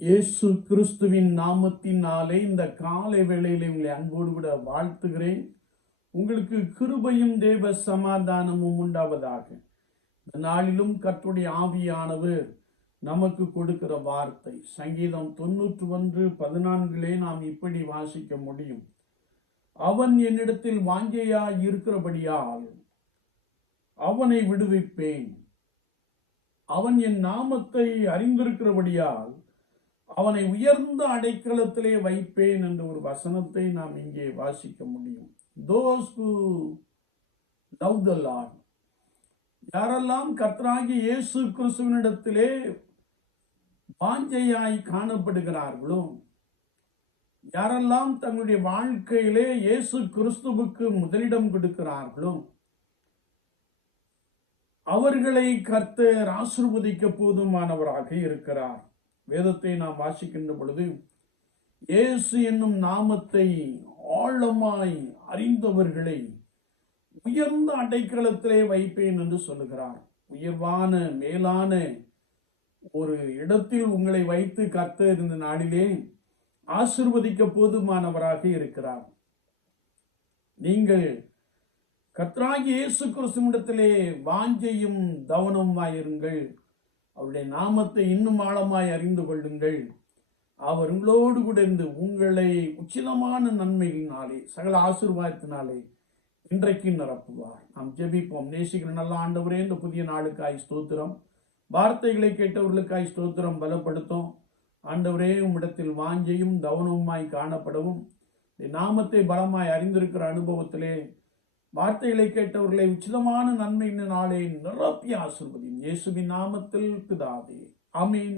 இயேசு கிறிஸ்துவின் நாமத்தினாலே இந்த காலை வேளையிலே உங்களை அன்போடு கூட வாழ்த்துகிறேன். உங்களுக்கு கிருபையும் தேவ சமாதானமும் உண்டாவதாக. இந்த நாளிலும் கற்றுடைய ஆவியானவர் நமக்கு கொடுக்கிற வார்த்தை சங்கீதம் தொன்னூற்று ஒன்று பதினான்கிலே நாம் இப்படி வாசிக்க முடியும். அவன் என்னிடத்தில் வாஞ்சையாய் இருக்கிறபடியால் அவனை விடுவிப்பேன். அவன் என் நாமத்தை அறிந்திருக்கிறபடியால் அவனை உயர்ந்த அடைக்கலத்திலே வைப்பேன் என்ற ஒரு வசனத்தை நாம் இங்கே வாசிக்க முடியும். தோஸ் who love the யாரெல்லாம் கர்த்தராகி இயேசு கிறிஸ்துவனிடத்திலே வாஞ்சையாய் காணப்படுகிறார்களோ யாரெல்லாம் தங்களுடைய வாழ்க்கையிலே இயேசு கிறிஸ்துவுக்கு முதலிடம் கொடுக்கிறார்களோ அவர்களை கர்த்தர் ஆசிர்வதிக்க போதுமானவராக இருக்கிறார். வேதத்தை நாம் வாசிக்கின்ற பொழுது இயேசு என்னும் நாமத்தை ஆழமாய் அறிந்தவர்களை உயர்ந்த அடைக்கலத்திலே வைப்பேன் என்று சொல்லுகிறார். உயர்வான மேலான ஒரு இடத்தில் உங்களை வைத்து கத்த இருந்த நாளிலே ஆசிர்வதிக்க போதுமானவராக இருக்கிறார். நீங்கள் கத்ராகி இயேசு கிறிஸ்துவிடத்திலே வாஞ்சையும் கவனமாயிருங்கள் அவருடைய நாமத்தை இன்னும் ஆழமாய் அறிந்து கொள்ளுங்கள். அவர் உங்களோடு கூட இருந்து உங்களை உச்சிதமான நன்மைகளினாலே சகல ஆசீர்வாதத்தினாலே இன்றைக்கு நிரப்புவார். நாம் ஜெபிப்போம். நேசிக்கிற நல்ல ஆண்டவரே இந்த புதிய நாளுக்காய் ஸ்தோத்திரம். வார்த்தைகளை கேட்டவர்களுக்காய் ஸ்தோத்திரம் பலப்படுத்தும். ஆண்டவரே உம்மிடத்தில் வாஞ்சையும் தவனவுமாய் காணப்படவும். நாமத்தை பலமாய் அறிந்திருக்கிற அனுபவத்திலே வார்த்தைகளை கேட்டவர்களை உச்சிதமான நன்மையினாலே நிரப்பி ஆசிர்வதியும். இயேசுவின் நாமத்தில் பிதாவே. அமீன்